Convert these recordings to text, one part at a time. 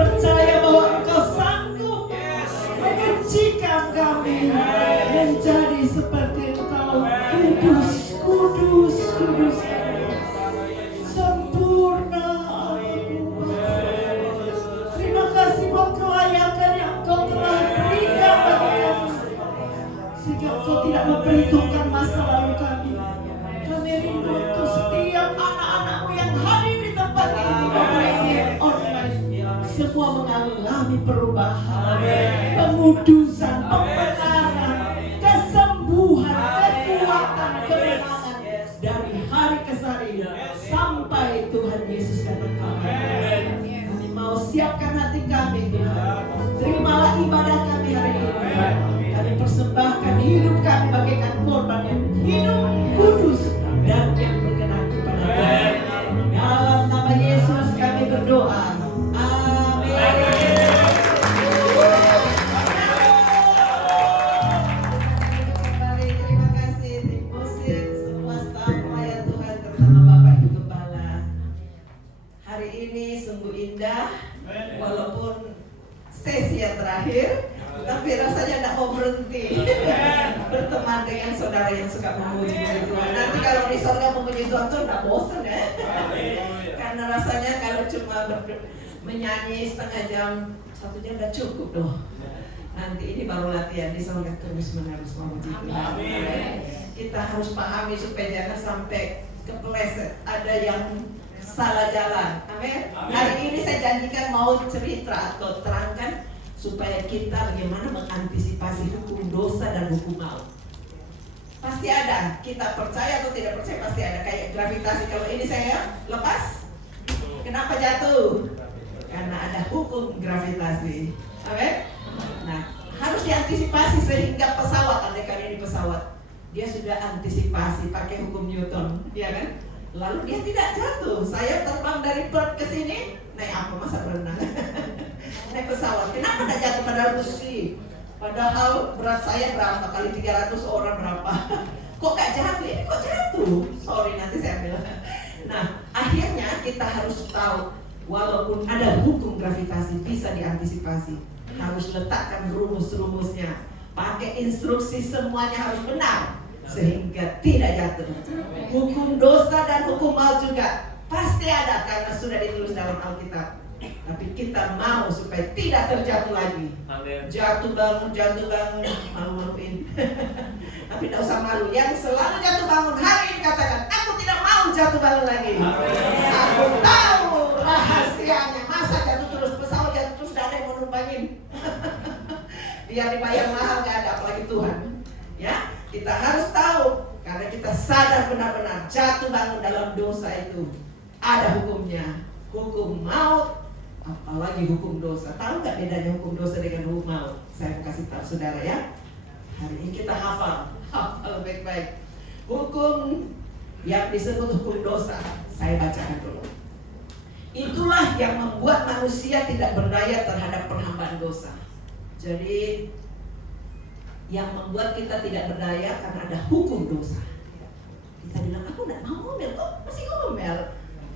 percaya bahwa Engkau sanggup menyucikan kami menjadi seperti Engkau. Kudus, kudus, kudus, sempurna Allah. Terima kasih buat kelayakan yang Engkau telah berikan bagi kami, sehingga Engkau tidak memperhitungkan masa lalu kami. Kami rindu untuk setiap anak-anak-Mu yang hadir di tempat ini maupun online, semua mengalami perubahan, pengudusan, pembenaran, kesembuhan, kekuatan, kemenangan dari hari ke hari sampai Tuhan Yesus datang kembali. Kami mau siapkan hati kami, Tuhan. Terimalah ibadah kami hari ini. Kami persembahkan hidup kami bagaikan korban yang hidup, kudus, dan yang berkenan kepada Tuhan. Dalam nama Yesus kami berdoa. Walaupun sesi yang terakhir, tapi rasanya tidak mau berhenti berteman dengan saudara yang suka memuji Tuhan. Nanti kalau di surga memuji Tuhan tuh tidak bosan ya. Karena rasanya kalau cuma menyanyi setengah jam, 1 jam sudah cukup loh. Nanti ini baru latihan di surga terus menerus memuji Tuhan. Kita harus pahami supaya jangan sampai kepleset. Ada yang salah jalan. Amin. Hari ini saya janjikan mau cerita atau terangkan supaya kita bagaimana mengantisipasi hukum dosa dan hukum maut. Pasti ada. Kita percaya atau tidak percaya pasti ada. Kayak gravitasi. Kalau ini saya lepas, kenapa jatuh? Karena ada hukum gravitasi. Amin. Nah, harus diantisipasi sehingga pesawat, andai kali ini pesawat, dia sudah antisipasi pakai hukum Newton, ya kan? Lalu dia tidak jatuh. Saya terbang dari Perth ke sini, naik apa masa berenang? Naik pesawat. Kenapa tidak jatuh padahal besi? Padahal berat saya berapa kali 300 orang berapa? Kok gak jatuh? Ini kok jatuh? Sorry, nanti saya bilang. Nah, akhirnya kita harus tahu walaupun ada hukum gravitasi bisa diantisipasi. Harus letakkan rumus-rumusnya. Pakai instruksi semuanya harus benar. Sehingga tidak jatuh. Hukum dosa dan hukum maut juga pasti ada karena sudah ditulis dalam Alkitab. Tapi kita mau supaya tidak terjatuh lagi. Jatuh bangun, malu-maluin. Tapi tidak usah malu. Yang selalu jatuh bangun hari ini katakan, aku tidak mau jatuh bangun lagi. Aku tahu rahasianya. Masa jatuh terus, pesawat jatuh terus, tidak ada yang mau numpangin. Biar dibayar mahal gak ada, apalagi Tuhan. Ya. Kita harus tahu, karena kita sadar benar-benar jatuh bangun dalam dosa itu ada hukumnya, hukum maut, apalagi hukum dosa. Tahu nggak bedanya hukum dosa dengan hukum maut? Saya mau kasih tahu saudara ya. Hari ini kita hafal baik-baik. Hukum yang disebut hukum dosa, saya bacakan dulu. Itulah yang membuat manusia tidak berdaya terhadap perhambaan dosa. Jadi yang membuat kita tidak berdaya karena ada hukum dosa. Kita bilang, aku tidak mau ngomel, kok masih ngomel?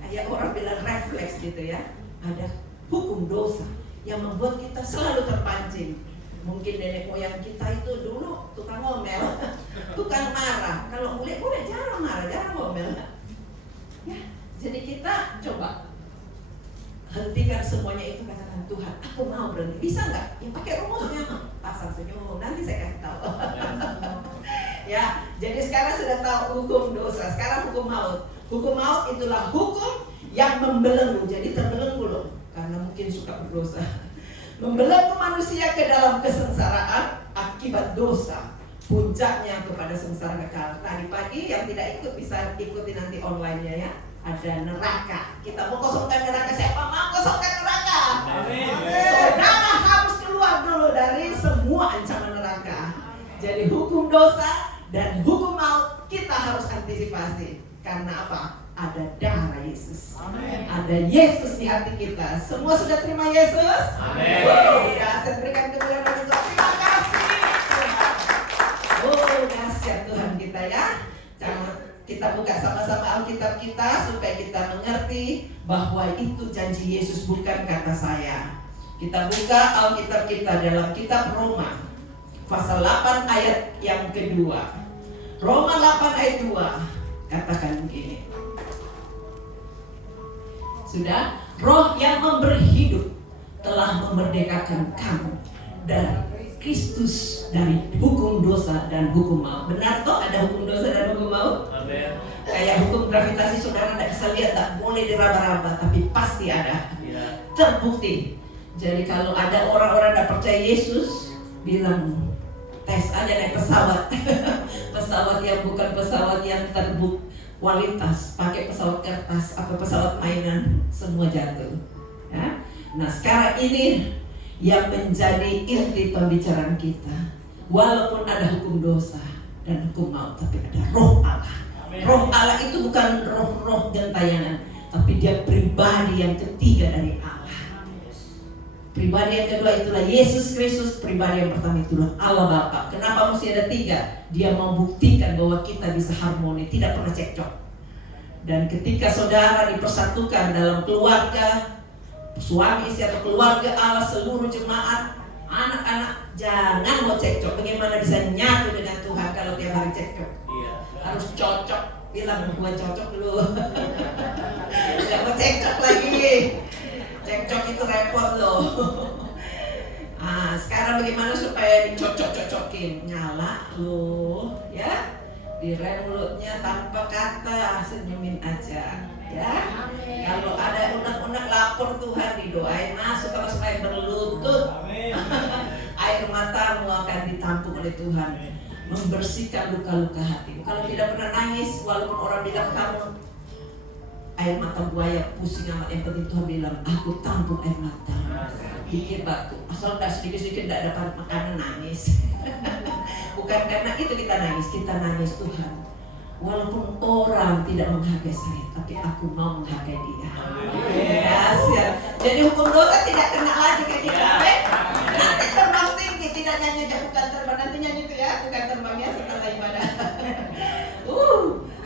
Kayak orang bilang refleks gitu ya. Ada hukum dosa yang membuat kita selalu terpancing. Mungkin nenek moyang kita itu dulu tukang ngomel, tukang marah. Kalau boleh jarang marah, jarang ngomel. Ya, jadi kita coba hentikan semuanya itu, katakan Tuhan, aku mau berhenti. Bisa nggak? Ya pakai rumusnya. Pasang senyum. Nanti saya kasih tahu. Ya, jadi sekarang sudah tahu hukum dosa. Sekarang hukum maut. Hukum maut itulah hukum yang membelenggu. Jadi terbelenggu loh, karena mungkin suka berdosa. Membelenggu manusia ke dalam kesengsaraan akibat dosa. Puncaknya kepada sengsara kekal. Tadi pagi yang tidak ikut bisa ikuti nanti online-nya ya. Ada neraka. Kita mau kosongkan neraka. Siapa mau kosongkan neraka? Saudara harus keluar dulu dari semua ancaman neraka. Jadi hukum dosa dan hukum maut kita harus antisipasi. Karena apa? Ada darah Yesus. Amen. Ada Yesus di hati kita. Semua sudah terima Yesus? Amin. Ya, saya berikan kemuliaan bagi Tuhan. Terima kasih Tuhan. Dahsyat Tuhan kita ya. Kita buka sama-sama Alkitab kita supaya kita mengerti bahwa itu janji Yesus, bukan kata saya. Kita buka Alkitab kita dalam kitab Roma pasal 8 ayat yang kedua. Roma 8 ayat 2 katakan begini. Sudah, Roh yang memberi hidup telah memerdekakan kamu dari Kristus, dari hukum dosa dan hukum maut. Benar toh ada hukum dosa dan hukum maut? Amen. Kayak hukum gravitasi saudara tidak bisa lihat, tak boleh diraba-raba, tapi pasti ada. Terbukti. Jadi kalau ada orang-orang tidak percaya Yesus, bilang tes aja naik pesawat. Pesawat yang bukan pesawat yang kualitas, pakai pesawat kertas atau pesawat mainan, semua jatuh. Ya? Nah sekarang ini yang menjadi inti pembicaraan kita. Walaupun ada hukum dosa dan hukum maut, tapi ada Roh Allah. Roh Allah itu bukan roh-roh gentayangan, tapi dia pribadi yang ketiga dari Allah. Pribadi yang kedua itulah Yesus Kristus, pribadi yang pertama itulah Allah Bapa. Kenapa mesti ada tiga? Dia mau buktikan bahwa kita bisa harmoni, tidak pernah cekcok. Dan ketika saudara dipersatukan dalam keluarga, suami istri atau keluarga Allah, seluruh jemaat, anak-anak, jangan mau cekcok. Bagaimana bisa nyatu dengan Tuhan kalau tiap hari cekcok? Harus cocok. Bilang gua cocok dulu. Gak mau cekcok lagi. Cekcok itu repot loh. Sekarang bagaimana supaya dicocok-cocokin? Nyala loh, ya. Direm mulutnya tanpa kata, senyumin aja. Ya, kalau ada unek-unek lapor Tuhan, didoain masuk supaya berlutut. Air matamu akan ditampung oleh Tuhan, membersihkan luka-luka hati. Kalau tidak pernah nangis, walaupun orang bilang kamu air mata buaya pusing amat, yang penting Tuhan bilang aku tampung air mata. Bikin batu, asal tak sedikit-sedikit tidak dapat makanan nangis. Bukan karena itu kita nangis Tuhan. Walaupun orang tidak menghargai saya, tapi aku mau menghargai dia. Ya. Jadi hukum dosa tidak kena lagi ke kita. Nanti terbang tinggi, tidak nyanyi, bukan terbang. Nanti nyanyi itu ya, bukan terbangnya setelah ibadah.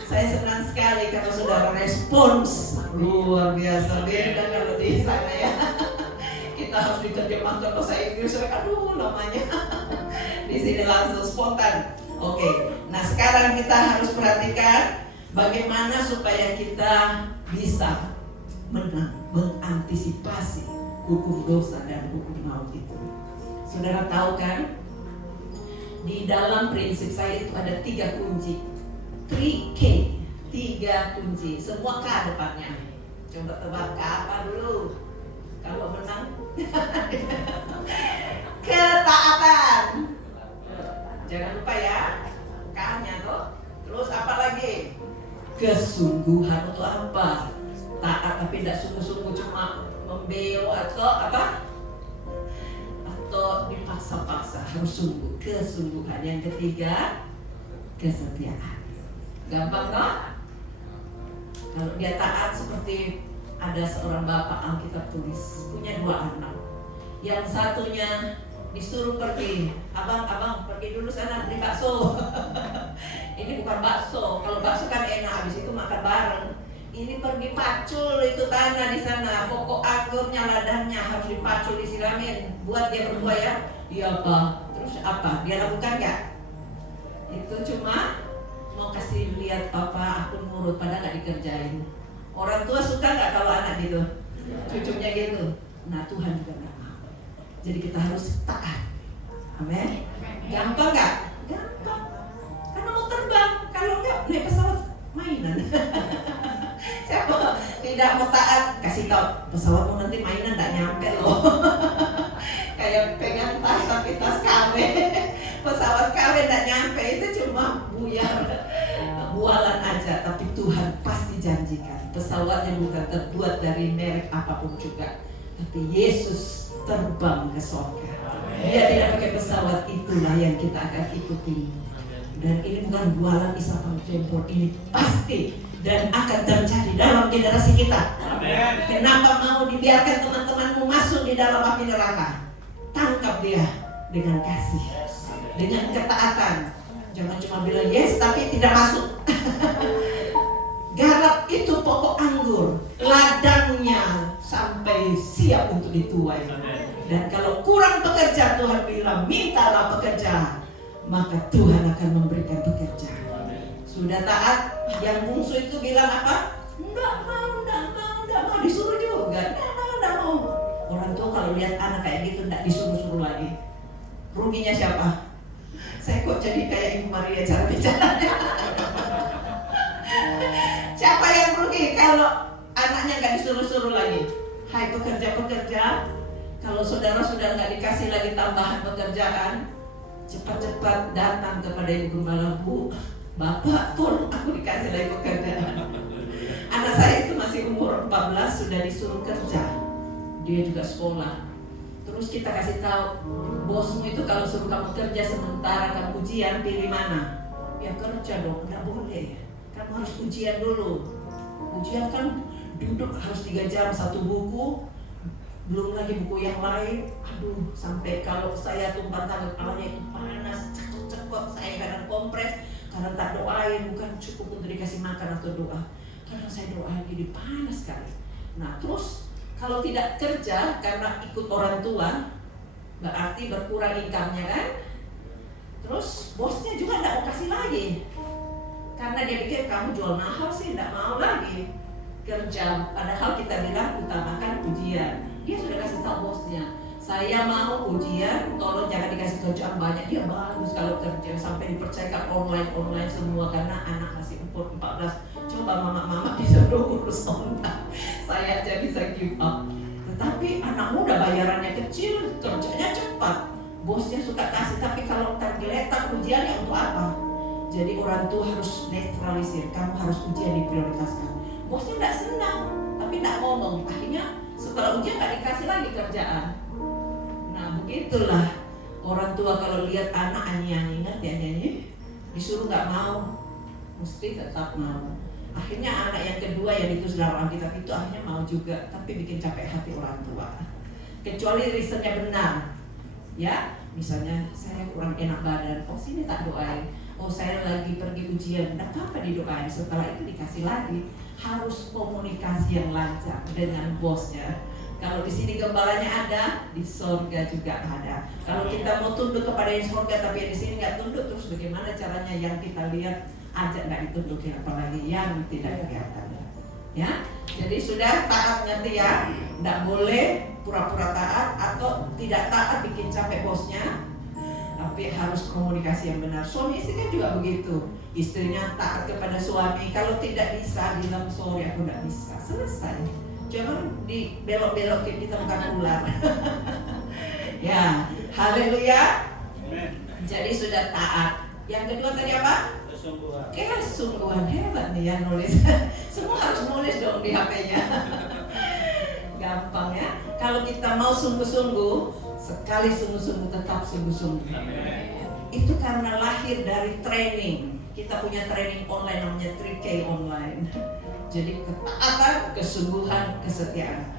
Saya senang sekali kalau saudara respons luar biasa. Beda kalau di sana ya. Kita harus diterjemahkan bahasa Inggris, aduh lamanya. Di sini langsung spontan. Oke, nah sekarang kita harus perhatikan bagaimana supaya kita bisa mengantisipasi hukum dosa dan hukum maut itu. Saudara tahu kan, di dalam prinsip saya itu ada 3 kunci, 3K, 3 kunci, semua K depannya. Coba tebak K apa dulu? Kalau menang, ketaatan. Jangan lupa ya, K-nya tuh. Terus apa lagi? Kesungguhan. Untuk apa? Taat tapi tidak sungguh-sungguh cuma membeo atau apa? Atau dipaksa-paksa, harus sungguh. Kesungguhan. Yang ketiga, kesetiaan. Gampang toh? Kalau dia taat seperti ada seorang bapak Alkitab tulis, punya 2 anak. Yang satunya disuruh pergi, abang pergi dulu sana beli bakso. Ini bukan bakso, kalau bakso kan enak, habis itu makan bareng. Ini pergi pacul itu tanah di sana, pokok anggurnya, ladangnya harus dipacul, disiramin, buat dia berbuah ya. Iya Pak. Terus apa? Dia lakukan nggak? Itu cuma mau kasih lihat papa aku nurut, padahal nggak dikerjain. Orang tua suka nggak kalau anak gitu, cucunya gitu. Nah Tuhan juga nggak. Jadi kita harus taat. Amin. Gampang nggak? Gampang. Karena mau terbang. Kalau nggak naik pesawat mainan. Siapa tidak mau taat? Kasih tahu pesawatmu nanti mainan nggak nyampe loh. Kayak pegang tas tapi tas KW. Pesawat KW nggak nyampe, itu cuma buyar, bualan aja. Tapi Tuhan pasti janjikan pesawatnya bukan terbuat dari merek apapun juga, tapi Yesus terbang ke surga. Dia tidak pakai pesawat, itulah yang kita akan ikuti. Dan ini bukan bualan isapan tempur, ini pasti dan akan terjadi dalam generasi kita. Amen. Kenapa mau dibiarkan teman-temanmu masuk di dalam api neraka? Tangkap dia dengan kasih, dengan ketaatan. Jangan cuma bilang yes tapi tidak masuk. Garap itu pokok anggur, ladangnya sampai siap untuk dituai. Dan kalau kurang pekerja, Tuhan bilang mintalah pekerja, maka Tuhan akan memberikan pekerja. Sudah taat, yang bungsu itu bilang apa? Enggak mau, disuruh juga. Enggak mau. Orang tua kalau lihat anak kayak gitu enggak disuruh-suruh lagi. Ruginya siapa? Saya kok jadi kayak Ibu Maria cara bicaranya. Siapa yang rugi kalau anaknya enggak disuruh-suruh lagi? Hai pekerja-pekerja, kalau saudara sudah nggak dikasih lagi tambahan pekerjaan, cepat-cepat datang kepada Ibu Gembala, Bu, Bapak, tolong aku dikasih lagi pekerjaan. Anak saya itu masih umur 14 sudah disuruh kerja, dia juga sekolah. Terus kita kasih tahu, bosmu itu kalau suruh kamu kerja sementara kamu ujian, pilih mana? Ya kerja dong, nggak boleh. Kamu harus ujian dulu. Ujian kan duduk harus 3 jam satu buku, belum lagi buku yang lain. Aduh, sampai kalau saya tumpah tangan kepalanya itu panas, cekot-cekot, saya kadang kompres, kadang tak doain, bukan cukup untuk dikasih makan atau doa. Kadang saya doain jadi panas sekali. Nah, terus kalau tidak kerja karena ikut orang tua, berarti berkurang income-nya kan? Terus bosnya juga tidak mau kasih lagi, karena dia pikir kamu jual mahal sih, tidak mau lagi kerja. Padahal kita bilang utamakan ujian. Dia sudah kasih tahu bosnya, saya mau ujian, tolong jangan dikasih kerjaan banyak. Dia bagus kalau kerja, sampai dipercayakan online semua karena anak masih umur 14. Coba mama-mama disuruh urus online, saya aja bisa give up. Tetapi anak muda bayarannya kecil, kerjanya cepat, bosnya suka kasih. Tapi kalau tergeletak ujiannya untuk apa? Jadi orang tua harus netralisir, kamu harus ujian diprioritaskan. Bosnya tidak senang, tapi tidak ngomong. Akhirnya setelah ujian tidak dikasih lagi kerjaan. Nah begitulah orang tua kalau lihat anak anyi-anyi, ngerti anyi-anyi, disuruh nggak mau, mesti tetap mau. Akhirnya anak yang kedua yang ditulis dalam Alkitab itu akhirnya mau juga, tapi bikin capek hati orang tua. Kecuali reasonnya benar, ya. Misalnya saya kurang enak badan, oh sini tak doain. Oh saya lagi pergi ujian, tidak apa-apa didoain. Setelah itu dikasih lagi. Harus komunikasi yang lancar dengan bosnya. Kalau di sini gembalanya ada, di sorga juga ada. Kalau kita mau tunduk kepada yang sorga tapi yang di sini nggak tunduk, terus bagaimana caranya? Yang kita lihat aja nggak ditundukin, apalagi yang tidak kelihatan. Ya, jadi sudah taat, ngerti ya? Nggak boleh pura-pura taat atau tidak taat bikin capek bosnya. Tapi harus komunikasi yang benar. Suami istri kan juga begitu. Istrinya taat kepada suami. Kalau tidak bisa, bilang sorry aku tidak bisa. Selesai. Jangan dibelok-belokin, kita bukan ular. Ya, haleluya. Jadi sudah taat. Yang kedua tadi apa? Kesungguhan. Hebat nih ya nulis. Semua harus nulis dong di HP-nya. Gampang ya. Kalau kita mau sungguh-sungguh, sekali sungguh-sungguh tetap sungguh-sungguh. Itu karena lahir dari training. Kita punya training online namanya 3K online. Jadi ketaatan, kesungguhan, kesetiaan.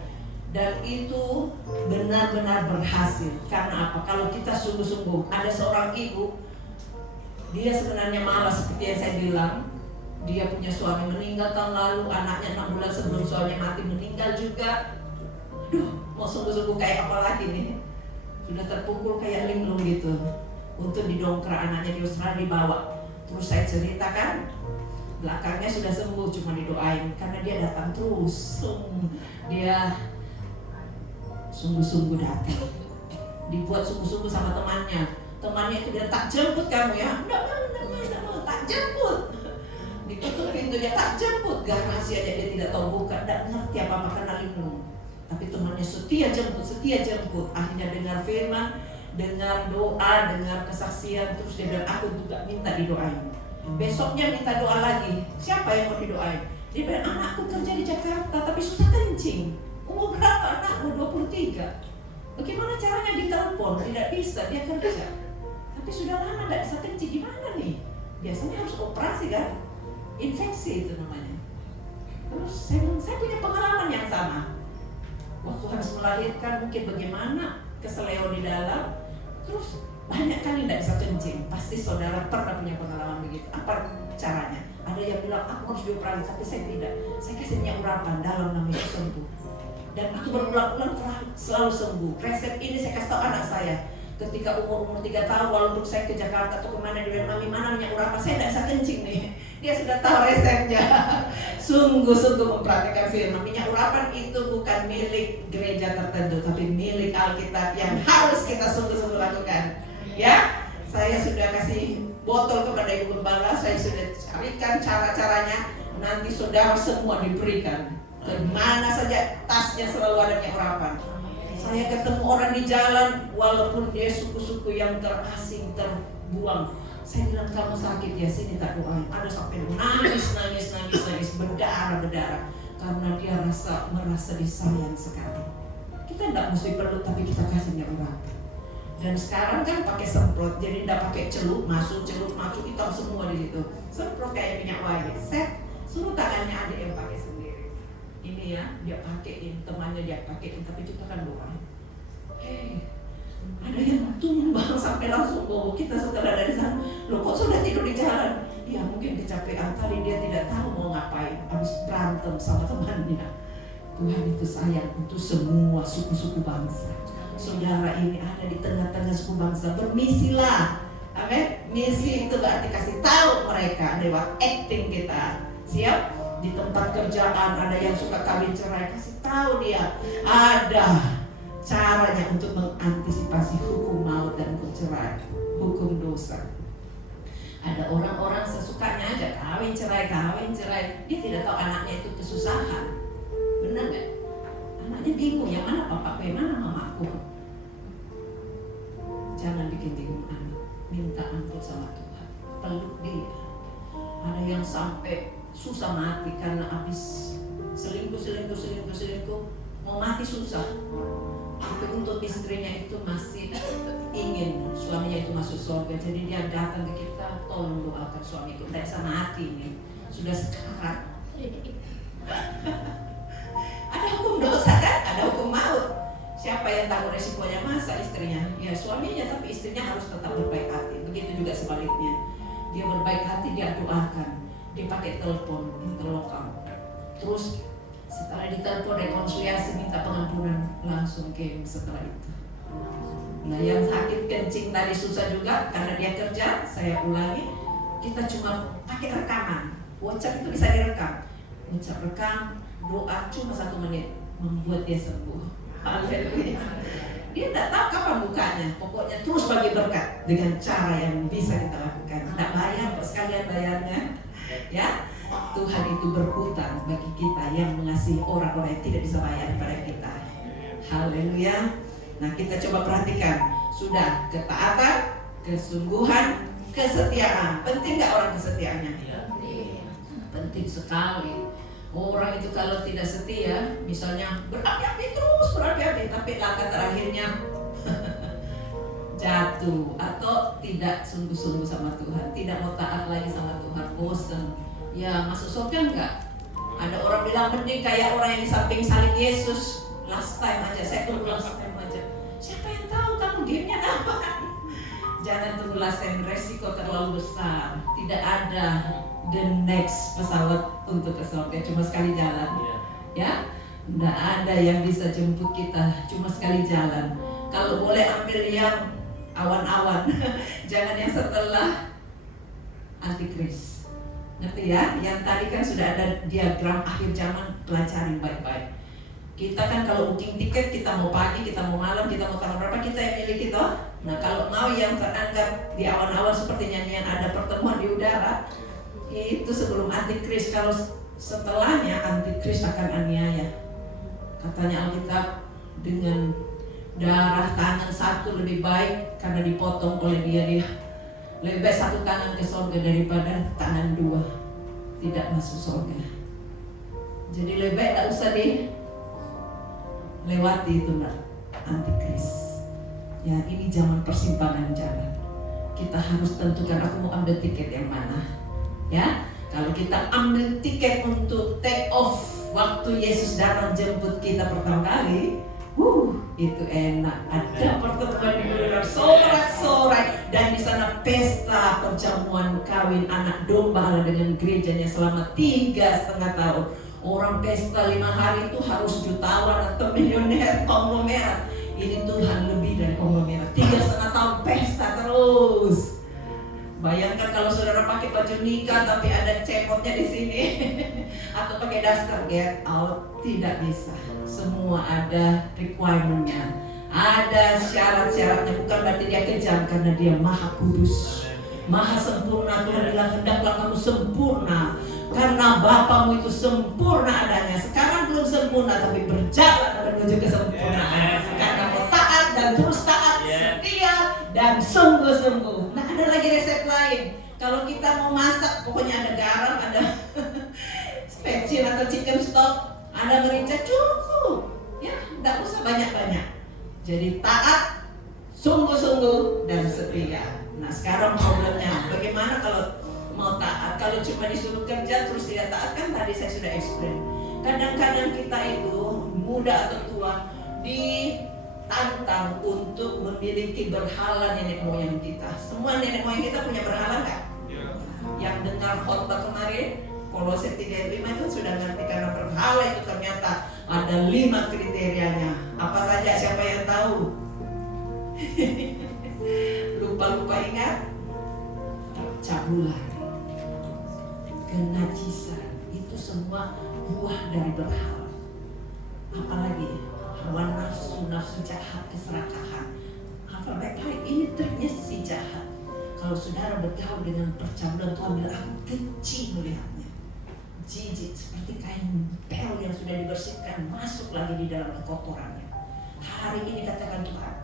Dan itu benar-benar berhasil. Karena apa? Kalau kita sungguh-sungguh. Ada seorang ibu, dia sebenarnya malas seperti yang saya bilang. Dia punya suami meninggal tahun lalu, anaknya 6 bulan sebelum suaminya mati meninggal juga. Aduh, mau sungguh-sungguh kayak apa lagi nih? Sudah terpukul kayak linglung gitu. Untuk didongkrak anaknya di Australia, dibawa. Terus saya ceritakan, belakangnya sudah sembuh, cuma didoain karena dia datang terus. Dia sungguh-sungguh datang. Dibuat sungguh-sungguh sama temannya. Temannya itu dia tak jemput kamu ya. Enggak mau, tak jemput. Ditutup pintunya, tak jemput. Garasi aja dia tidak tahu buka, tidak ngerti apa-apa karena linglung. Tapi temannya setia jemput. Akhirnya dengar firman, dengar doa, dengar kesaksian. Terus dia bilang, aku juga minta didoain. Besoknya minta doa lagi. Siapa yang mau didoain? Dia bilang, anakku kerja di Jakarta tapi susah kencing. Umur berapa anakmu? 23. Bagaimana caranya ditelepon? Tidak bisa, dia kerja. Tapi sudah lama tidak bisa kencing. Gimana nih? Biasanya harus operasi kan? Infeksi itu namanya. Terus saya punya pengalaman yang sama. Waktu harus melahirkan mungkin bagaimana keseleo di dalam, terus banyak kali tidak bisa kencing. Pasti saudara pernah punya pengalaman begitu. Apa caranya? Ada yang bilang aku harus dioperasi, tapi saya tidak. Saya kasih minyak urapan dalam namanya sembuh. Dan aku itu berulang-ulang selalu sembuh. Resep ini saya kasih tahu anak saya. Ketika umur 3 tahun, walaupun saya ke Jakarta atau kemana, dia bilang, "Mami, mana minyak urapan? Saya tidak bisa kencing nih." Dia sudah tahu resepnya. Sungguh-sungguh memperhatikan firman. Minyak urapan itu bukan milik gereja tertentu, tapi milik Alkitab yang harus kita sungguh-sungguh lakukan. Ya, saya sudah kasih botol kepada Ibu Gembala, saya sudah carikan cara-caranya. Nanti saudara semua diberikan. Kemana saja tasnya selalu ada minyak urapan. Saya ketemu orang di jalan, walaupun dia suku-suku yang terasing, terbuang. Saya bilang, "Kamu sakit ya, sini tak doain." Ada sampai nangis, berdarah. Karena dia merasa disayang sekali. Kita tidak mesti perlu, tapi kita kasih minyak urapan. Dan sekarang kan pakai semprot, jadi tidak pakai celup masuk, hitam semua di situ. Semprot kayak minyak wangi. Set, suruh tangannya adik yang pakai sendiri. Ini ya, dia pakein, temannya dia pakein, tapi kita kan doa. Hei, ada yang tumbang sampai langsung bawa kita setelah dari sana. Loh, kok sudah tidur di jalan? Ya mungkin kecapean tadi, dia tidak tahu mau ngapain, habis berantem sama temannya. Tuhan itu sayang untuk semua suku-suku bangsa. Saudara ini ada di tengah-tengah suku bangsa, bermisilah. Amin. Misi itu berarti kasih tahu mereka lewat acting kita. Siap? Di tempat kerjaan ada yang suka kawin cerai, kasih tahu dia ada caranya untuk mengantisipasi hukum maut dan hukum cerai, hukum dosa. Ada orang-orang sesukanya aja kawin cerai. Dia tidak tahu anaknya itu kesusahan. Benar nggak? Anaknya bingung, yang mana papaku, yang mana mamaku. Jangan bikin bingung anak. Minta ampun sama Tuhan, peluk dia. Ada yang sampai susah mati karena habis selingkuh, mau mati susah. Tapi untuk istrinya itu masih ingin suaminya itu masuk surga. Jadi dia datang ke kita, "Tolong doakan suamiku, tidak bisa mati ini, sudah sekarat." Ada hukum dosa kan? Ada hukum maut. Siapa yang tahu resikonya? Masa istrinya? Ya suaminya, tapi istrinya harus tetap berbaik hati. Begitu juga sebaliknya. Dia berbaik hati, dia doakan. Dia pakai telepon, interlokal. Terus setelah ditelepon rekonsiliasi, minta pengampunan, langsung game setelah itu. Nah, yang sakit kencing tadi susah juga karena dia kerja. Saya ulangi, kita cuma pakai rekaman. WhatsApp itu bisa direkam. WhatsApp rekam, doa cuma 1 menit membuat dia sembuh. Haleluya. Dia tidak tahu kapan bukanya. Pokoknya terus bagi berkat dengan cara yang bisa kita lakukan. Tidak bayar kok, sekalian bayarnya. Ya, Tuhan itu berhutang bagi kita yang mengasihi orang-orang yang tidak bisa bayar kepada kita. Haleluya. Nah, kita coba perhatikan. Sudah ketaatan, kesungguhan, kesetiaan. Penting nggak orang kesetiaannya? Penting sekali. Orang itu kalau tidak setia, misalnya berapi-api terus, tapi langkah terakhirnya jatuh atau tidak sungguh-sungguh sama Tuhan, tidak mau taat lagi sama Tuhan, bosan. Ya masuk surga enggak? Ada orang bilang mending kayak orang yang di samping salib Yesus. Last time aja, saya tunggu last time aja. Siapa yang tahu kamu gamenya kapan? Jangan tunggu last time, resiko terlalu besar. Tidak ada the next pesawat untuk ke surga, cuma sekali jalan. Ya, tidak ada yang bisa jemput kita, cuma sekali jalan. Kalau boleh ambil yang awan-awan, jangan yang setelah antikris. Ngerti ya? Yang tadi kan sudah ada diagram akhir zaman, pelajarin baik-baik. Kita kan kalau booking tiket, kita mau pagi, kita mau malam, kita mau tanggal berapa, kita yang miliki toh. Nah kalau mau yang teranggap di awan-awan seperti nyanyian ada pertemuan di udara, itu sebelum antikris. Kalau setelahnya antikris akan aniaya. Katanya Alkitab, dengan darah tangan satu lebih baik karena dipotong oleh dia lebih baik satu tangan ke surga daripada tangan dua tidak masuk surga. Jadi lebih baik tak usah dilewati itu antikris. Ya, ini zaman persimpangan jalan. Kita harus tentukan, aku mau ambil tiket yang mana. Ya, kalau kita ambil tiket untuk take off waktu Yesus datang jemput kita pertama kali, itu enak. Ada pertemuan di luar, sorak-sorai, dan di sana pesta perjamuan kawin anak domba Allah dengan gerejanya selama 3,5 tahun. Orang pesta 5 hari itu harus jutawan atau milioner konglomerat. Ini Tuhan lebih dari konglomerat. 3,5 tahun pesta terus. Bayangkan kalau saudara pakai baju nikah tapi ada cemotnya di sini atau pakai daster, get out, tidak bisa. Semua ada requirement-nya, ada syarat-syaratnya. Bukan berarti dia kejam, karena dia maha kudus, maha sempurna. Tuhan bilang hendaklah kamu sempurna karena Bapamu itu sempurna adanya. Sekarang belum sempurna tapi berjalan menuju kesempurnaan. Karena kau taat dan terus taat, setia dan sungguh-sungguh. Nah, ada lagi resep lain. Kalau kita mau masak, pokoknya ada garam, ada specin atau chicken stock, ada merica, cukup. Ya, tidak usah banyak-banyak. Jadi taat, sungguh-sungguh dan setia. Nah, sekarang problemnya bagaimana kalau mau taat? Kalau cuma disuruh kerja terus tidak taat, kan tadi saya sudah explain. Kadang-kadang kita itu muda atau tua ditantang untuk memiliki berhala nenek moyang kita. Semua nenek moyang kita punya berhala nggak? Ya. Yang dengar khotbah kemarin Kolose 3:5 itu sudah ngerti, karena berhala itu ternyata ada 5 kriterianya. Apa saja, siapa yang tahu? Lupa ingat? Percabulan, kenajisan, itu semua buah dari berhala. Apalagi hawa nafsu, nafsu jahat, keserakahan. Hafal baik-baik, ini triknya si jahat. Kalau saudara bergaul dengan percabulan, Tuhan bilang aku kecil melihatnya, jijik seperti kain pel yang sudah dibersihkan, masuk lagi di dalam kekotorannya. Hari ini katakan Tuhan,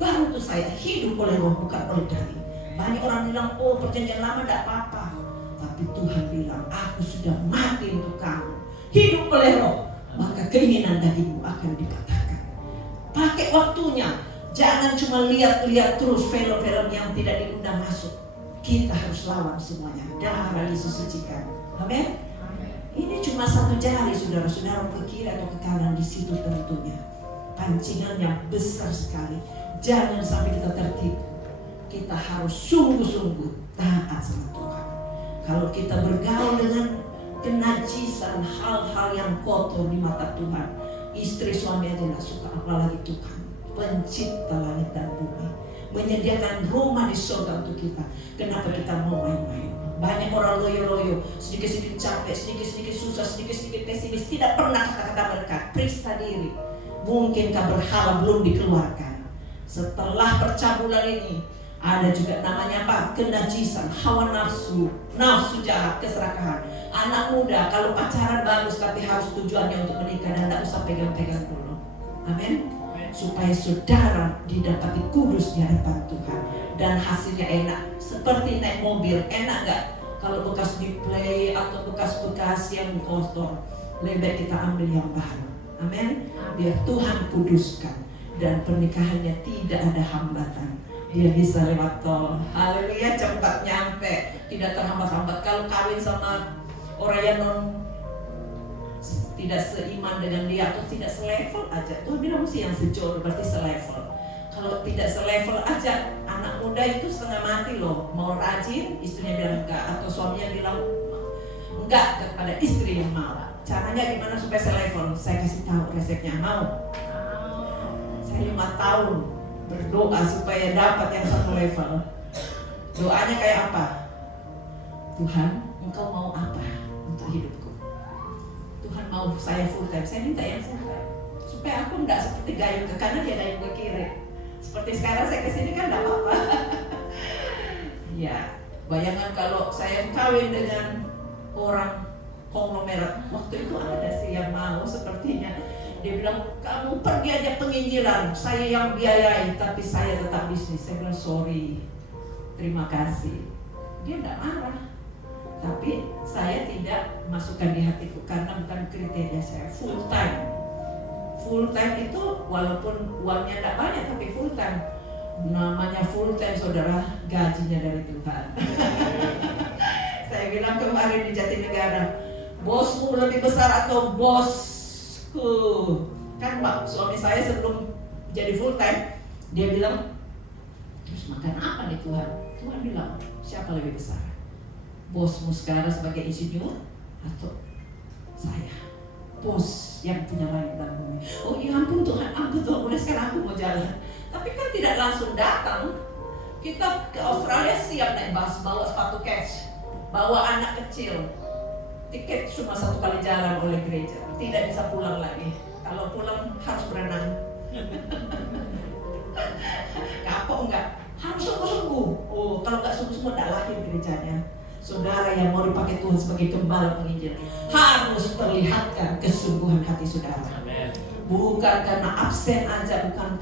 baru tuh saya hidup oleh roh, bukan oleh daging. Banyak orang bilang, oh perjanjian lama tidak apa-apa. Tapi Tuhan bilang, aku sudah mati untuk kamu, hidup oleh roh, maka keinginan dagingmu akan dipatahkan. Pakai waktunya. Jangan cuma lihat-lihat terus film-film yang tidak diundang masuk. Kita harus lawan semuanya. Darah Yesus sucikan. Amin. Ini cuma satu jari, saudara-saudara, ke kiri atau ke kanan, di situ tentunya pancingannya besar sekali. Jangan sampai kita tertipu. Kita harus sungguh-sungguh taat sama Tuhan. Kalau kita bergaul dengan kenajisan, hal-hal yang kotor di mata Tuhan, istri suami aja tidak suka, apalagi Tuhan, pencipta langit dan bumi, menyediakan rumah di surga untuk kita. Kenapa kita mau main-main? Banyak orang loyo-loyo, sedikit-sedikit capek, sedikit-sedikit susah, sedikit-sedikit pesimis, tidak pernah kata-kata berkat. Periksa diri, mungkinkah berhala belum dikeluarkan? Setelah percabulan ini, ada juga namanya apa? Kenajisan, hawa nafsu, nafsu jahat, keserakahan. Anak muda, kalau pacaran bagus, tapi harus tujuannya untuk menikah dan tidak usah pegang-pegang dulu. Amin. Supaya saudara didapati kudus di hadapan Tuhan dan hasilnya enak. Seperti naik mobil, enak gak? Kalau bekas display atau bekas-bekas yang kotor, lebih baik kita ambil yang baru. Amin. Biar Tuhan kuduskan dan pernikahannya tidak ada hambatan. Dia bisa lewat tol. Haleluya, cepat nyampe, tidak terhambat-hambat. Kalau kawin sama orang yang tidak seiman dengan dia atau tidak selevel aja, Tuhan bilang mesti yang sejodoh, berarti selevel. Kalau tidak selevel aja, anak muda itu setengah mati loh. Mau rajin, istrinya bilang enggak, atau suaminya bilang enggak kepada istri yang mau. Caranya gimana supaya selevel? Saya kasih tahu resepnya. Mau? Saya 5 tahun berdoa supaya dapat yang satu level. Doanya kayak apa? Tuhan, Engkau mau apa untuk hidupku? Tuhan mau saya full time, saya minta yang full time, supaya aku enggak seperti gayung ke kanan, dia gayung ke kiri. Seperti sekarang saya kesini kan enggak apa-apa. Ya, bayangkan kalau saya kawin dengan orang konglomerat. Waktu itu ada sih yang mau sepertinya. Dia bilang, kamu pergi aja penginjilan, saya yang biayai, tapi saya tetap bisnis. Saya bilang, sorry, terima kasih. Dia enggak marah. Tapi saya tidak masukkan di hatiku karena bukan kriteria saya. Full time. Full time itu walaupun uangnya tidak banyak tapi full time. Namanya full time, saudara, gajinya dari Tuhan. Saya bilang kemarin di Jatinegara, bosmu lebih besar atau bosku? Kan Pak, suami saya sebelum jadi full time, dia bilang, terus makan apa nih Tuhan? Tuhan bilang, siapa lebih besar? Bosmu sekarang sebagai insinyur atau saya, bos yang punya langit dan bumi? Oh iya, Tuhan boleh sekarang aku mau jalan. Tapi kan tidak langsung datang. Kita ke Australia siap naik bus, bawa sepatu kets, bawa anak kecil. Tiket cuma 1 kali jalan oleh gereja, tidak bisa pulang lagi. Kalau pulang harus berenang. Kapok enggak? Harus sungguh-sungguh. Oh, kalau enggak sungguh-sungguh enggak lahir gerejanya. Saudara yang mau dipakai Tuhan sebagai gembala penginjil harus perlihatkan kesungguhan hati saudara. Bukan karena absen aja, bukan